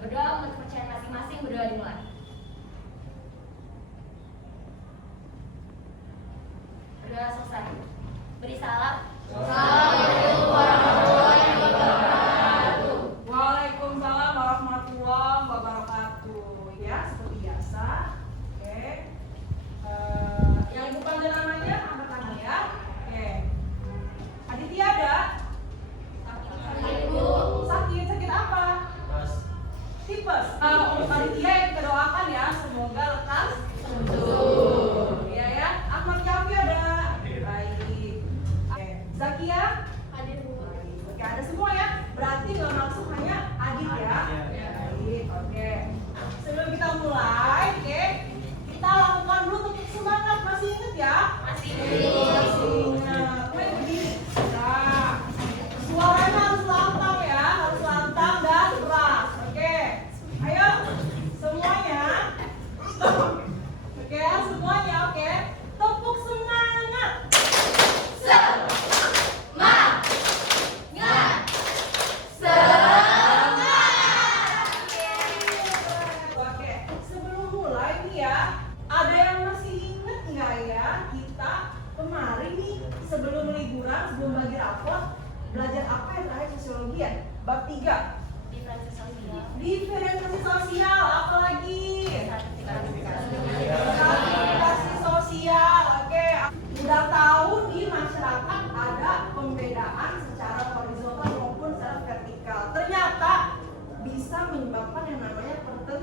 berdoa untuk kepercayaan masing-masing. Berdoa dimulai. Berdoa selesai. Beri salam. Assalamualaikum warahmatullahi wabarakatuh. Waalaikumsalam warahmatullahi wabarakatuh. Ya, seperti biasa. Oke. Yang ibu panggil namanya angkat tangan ya. Oke. Aditya ada? Sakit, Bu. Sakit apa? Tipes. Untuk Aditya yang kita doakan ya, semoga lekas sembuh. Iya ya. Ahmad Kyafi ada? Baik. Oke. Zakia? Hadir, Bu. Oke, ada semua ya. Berarti nggak masuk hanya Adit ya. Baik, oke. Sebelum kita mulai, oke, kita lakukan dulu tepuk semangat. Masih ingat ya? Masih ingat. Mulai berdiri. Nah, suaranya harus lantang ya, harus lantang dan keras. Oke, ayo semuanya. Oke, semuanya oke. Tepuk semangat. Oke, sebelum mulai nih ya, ada yang masih inget nggak ya kita kemarin nih sebelum liburan, sebelum bagi rapot, belajar apa yang terakhir sosiologi ya? Bab 3 Diferensiasi sosial. diferensiasi sosial, apalagi? Stratifikasi. Stratifikasi sosial. Oke, udah tahu di masyarakat ada pembedaan secara horizontal maupun secara vertikal. Ternyata bisa menyebabkan yang namanya pertentangan.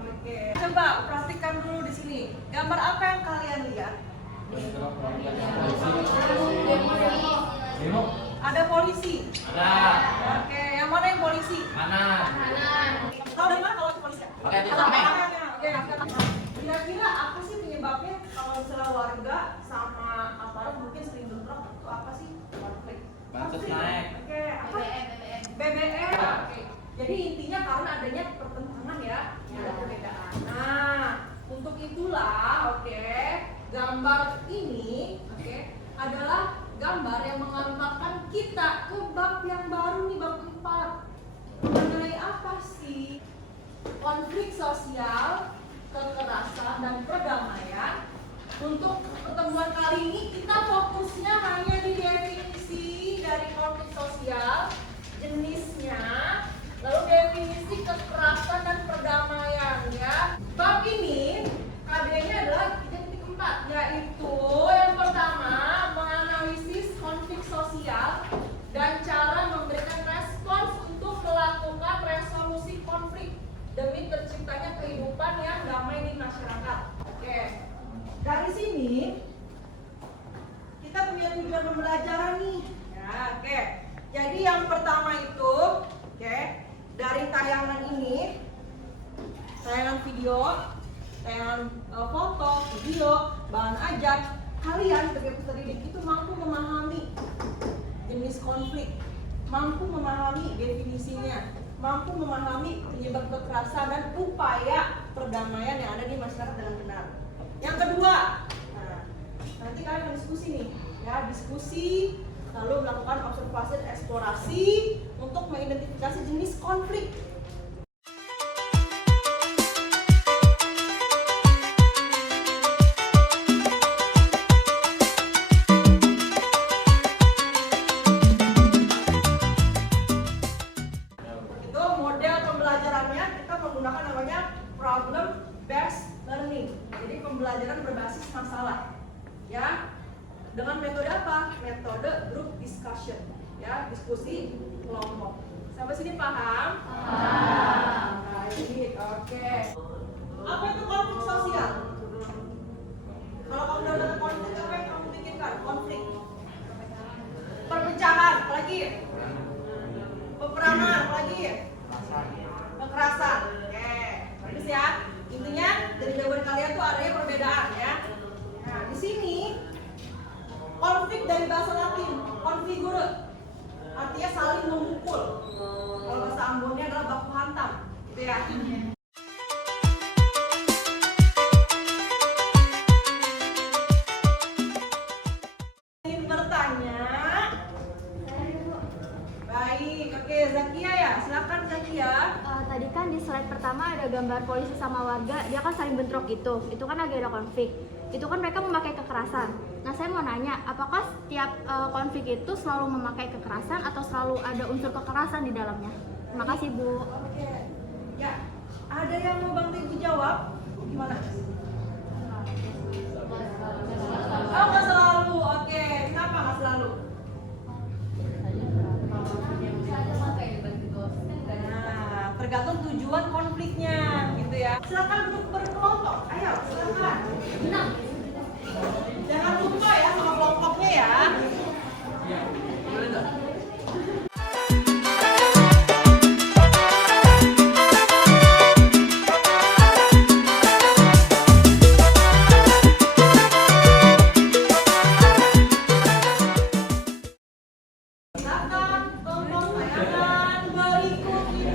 Oke. Coba perhatikan dulu di sini. Gambar apa yang kalian lihat? Demo? Ada polisi. Ada. Oke, yang mana yang polisi? Mana? Tahu dari mana kalau polisi? Oke, di Kalau samping. orangnya. Oke. Kira-kira apa sih penyebabnya kalau misalnya warga sama aparat mungkin sering bentrok, itu apa sih? Konflik. Batas Konflik. naik. Oke, apa? BBM. BBM. Oke. Jadi intinya karena adanya pertentangan ya, ada perbedaan. Nah, untuk itulah, oke, gambar ini, oke, adalah gambar yang mengantarkan kita ke bab yang baru nih, bab 4. Mengenai apa sih? Konflik sosial, kekerasan, dan perdamaian. Untuk pertemuan kali ini kita fokusnya hanya di definisi dari konflik sosial, jenisnya, lalu definisi kekerasan dan perdamaian ya. Bab ini KD-nya adalah 3.4, yaitu yang pertama menganalisis konflik sosial dan cara memberikan respons untuk melakukan resolusi konflik demi terciptanya kehidupan yang damai di masyarakat. Oke. Dari sini kita punya tujuan pembelajaran nih. Ya, oke. Jadi yang pertama itu, oke, dari tayangan ini, tayangan video, tayangan foto, video, bahan ajar, kalian sebagai peserta didik itu mampu memahami jenis konflik, mampu memahami definisinya, mampu memahami penyebab kekerasan dan upaya perdamaian yang ada di masyarakat dengan benar. Yang kedua, nah, nanti kalian diskusi nih, ya diskusi, lalu melakukan observasi dan eksplorasi untuk mengidentifikasi jenis konflik. Itu model pembelajarannya kita menggunakan namanya problem based learning. Jadi pembelajaran berbasis masalah. Ya. Dengan metode apa? Metode group discussion. Ya, diskusi kelompok. Sampai sini paham? Paham. Baik, oke. Apa itu konflik sosial? Kalau kamu udah ada konflik, apa yang kamu pikirkan? Konflik. Perpecahan, apalagi? Peperangan, apalagi? Kekerasan. Oke, bagus ya. Intinya dari jawaban kalian tuh adanya perbedaan ya. Nah, di sini konflik dari bahasa Latin, configure, artinya saling memukul. Kalau bahasa Ambonnya adalah baku hantam, gitu ya. Ingin bertanya? Baik, oke, Zakia ya, silakan Zakia. tadi kan di slide pertama ada gambar polisi sama warga, dia kan saling bentrok gitu. Itu kan lagi ada konflik. Itu kan mereka memakai kekerasan. Nah, saya mau nanya, apakah setiap konflik itu selalu memakai kekerasan atau selalu ada unsur kekerasan di dalamnya? Terima kasih, Bu. Oke. Ya, ada yang mau bantu Ibu jawab? Gimana? Oh, nggak selalu. Oke, kenapa nggak selalu? Nah, tergantung tujuan konfliknya, gitu ya. Silakan duduk berkelompok. Ayo, silakan. Jangan lupa ya sama kelompoknya ya. Silakan kelompok tayangan berikut ini.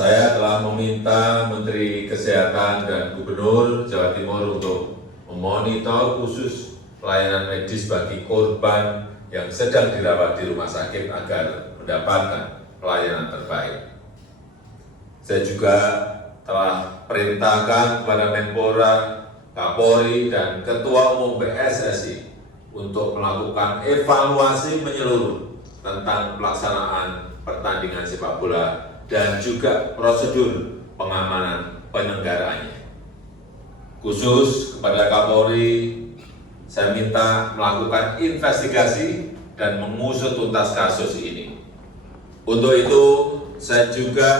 Saya telah meminta Menteri Kesehatan dan Gubernur Jawa Timur untuk memonitor khusus pelayanan medis bagi korban yang sedang dirawat di rumah sakit agar mendapatkan pelayanan terbaik. Saya juga telah perintahkan kepada Menpora, Kapolri, dan Ketua Umum PSSI untuk melakukan evaluasi menyeluruh tentang pelaksanaan pertandingan sepak bola dan juga prosedur pengamanan penyelenggaraannya. Khusus kepada Kapolri, saya minta melakukan investigasi dan mengusut tuntas kasus ini. Untuk itu, saya juga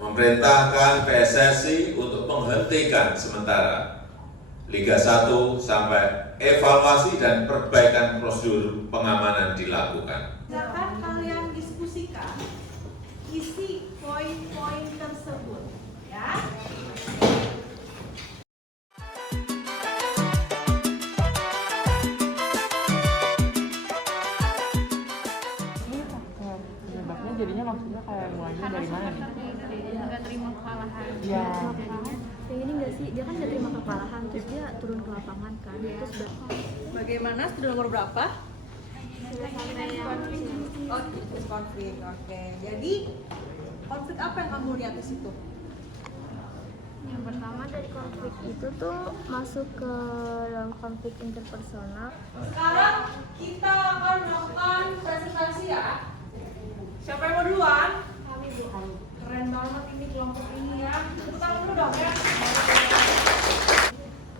memerintahkan PSSI untuk menghentikan sementara Liga 1 sampai evaluasi dan perbaikan prosedur pengamanan dilakukan. Silakan kalian diskusikan isi poin-poin tersebut, ya. Penyebabnya jadinya maksudnya kayak mulainya dari mana nih? Nggak terima kekalahan. Iya. Kayak ini nggak sih, dia kan nggak terima kekalahan, terus dia turun ke lapangan kan. Terus Bagaimana? Sudah nomor berapa? Oh, tikus konflik. Oke. Jadi konflik apa yang kamu lihat di situ? yang pertama dari konflik itu tuh masuk ke dalam konflik interpersonal. Sekarang kita akan melakukan presentasi ya. Siapa yang mau duluan? Kami Bu. Keren banget ini kelompok ini ya. Tepuk tangan dulu dong ya.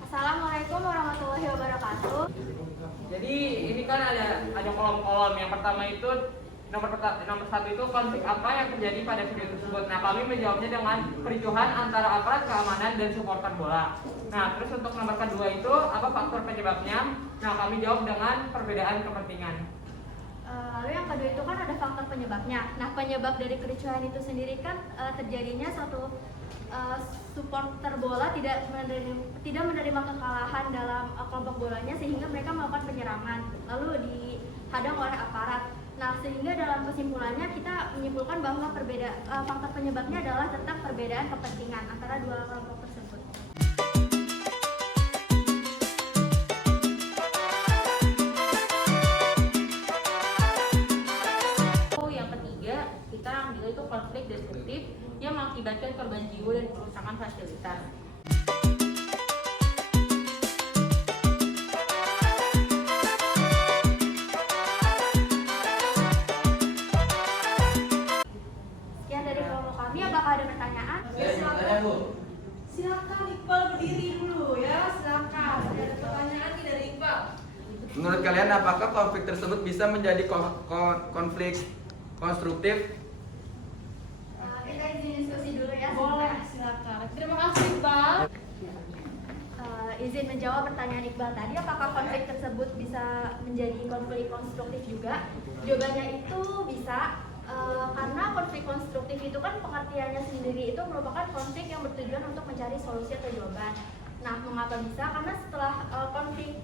Assalamualaikum warahmatullahi wabarakatuh. Jadi ini kan ada kolom-kolom. Yang pertama itu nomor satu itu konflik apa yang terjadi pada video tersebut. Nah, kami menjawabnya dengan kericuhan antara aparat keamanan dan supporter bola. Nah, terus untuk nomor kedua itu apa faktor penyebabnya? Nah, kami jawab dengan perbedaan kepentingan. Lalu yang kedua itu kan ada faktor penyebabnya. Nah, penyebab dari kericuhan itu sendiri kan terjadinya satu supporter bola tidak menerima kekalahan dalam kelompok bolanya sehingga mereka melakukan penyerangan lalu dihadang oleh aparat. Nah, sehingga dalam kesimpulannya kita menyimpulkan bahwa faktor penyebabnya adalah tentang perbedaan kepentingan antara dua kelompok tersebut. Yang ketiga, kita ambil itu konflik destruktif yang mengakibatkan korban jiwa dan kerusakan fasilitas. Iqbal berdiri dulu ya, silakan. Ada pertanyaan nih dari Iqbal. Menurut kalian apakah konflik tersebut bisa menjadi konflik konstruktif? Kita izin diskusi dulu ya. Boleh, silakan. Terima kasih Iqbal. Izin menjawab pertanyaan Iqbal tadi, apakah konflik tersebut bisa menjadi konflik konstruktif juga? Jawabannya itu bisa, karena konflik konstruktif itu kan pengertiannya sendiri itu merupakan konflik yang bertujuan untuk mencari solusi atau jawaban. Nah, mengapa bisa? Karena setelah konflik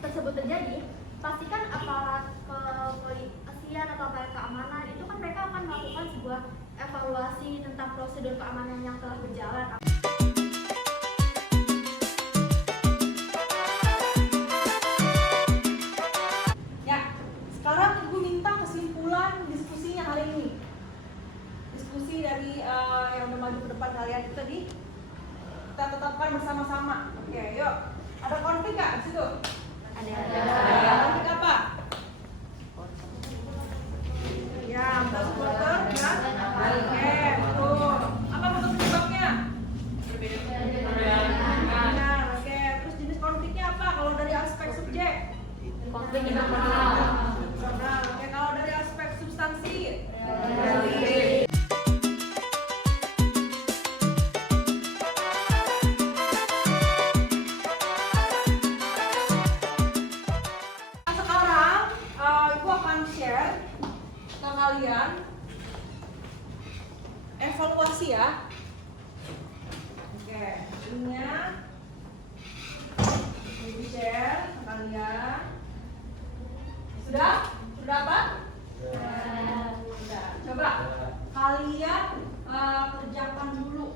tersebut terjadi, pastikan aparat kepolisian atau aparat keamanan itu kan mereka akan melakukan sebuah evaluasi tentang prosedur keamanan yang telah berjalan. Ya, sekarang Ibu minta kesimpulan diskusinya hari ini. Diskusi dari yang udah maju ke depan kalian itu tadi kita tetapkan bersama-sama. Oke, yuk. Ada konflik nggak di situ? Ada. Konflik apa? Ya, antar supporter ya. Oke, betul. Apa bentuk penyebabnya? Benar, oke. Terus jenis konfliknya apa? Kalau dari aspek subjek? Konflik internal. Nah, oke, kalau dari aspek substansi? Sekarang Ibu akan share ke kalian evaluasi ya. Oke, ininya Ibu share ke kalian. Sudah? Sudah apa? Sudah. Coba kalian kerjakan dulu.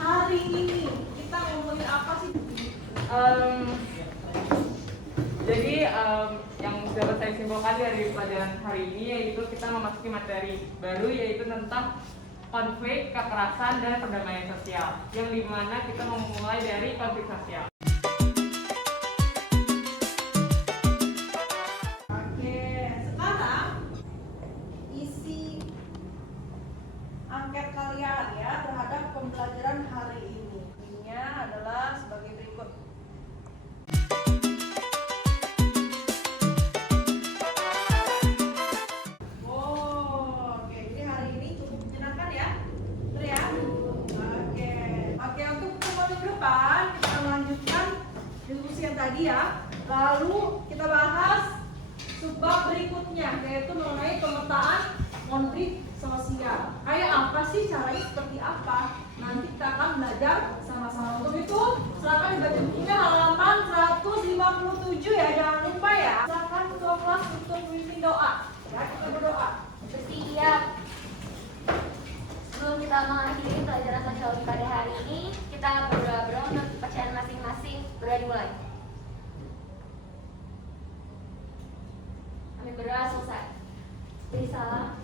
Hari ini kita ngomongin apa sih? Jadi yang dapat saya simpulkan dari pelajaran hari ini yaitu kita memasuki materi baru yaitu tentang konflik, kekerasan, dan perdamaian sosial yang dimana kita memulai dari konflik sosial. Oke, sekarang isi angket kalian ya terhadap pembelajaran hari ini. Ininya adalah sebagai berikut. Oh, oke. Jadi hari ini cukup menyenangkan ya, betul ya? Oke, oke. Untuk pertemuan minggu depan kita akan melanjutkan diskusi yang tadi ya. Lalu kita bahas subbab berikutnya yaitu mengenai pemetaan konflik sosial. Kayak apa sih caranya, seperti apa? Nanti kita akan belajar sama-sama. Untuk itu silakan dibaca bukunya halaman 157 ya, jangan lupa ya. Silakan ketua kelas untuk memimpin doa. Ya, kita berdoa. Bersiap. Sebelum kita mengakhiri pelajaran sosial pada hari ini, kita berdoa untuk kepercayaan masing-masing. Berdoa dimulai. Kami berdoa selesai. Beri salam.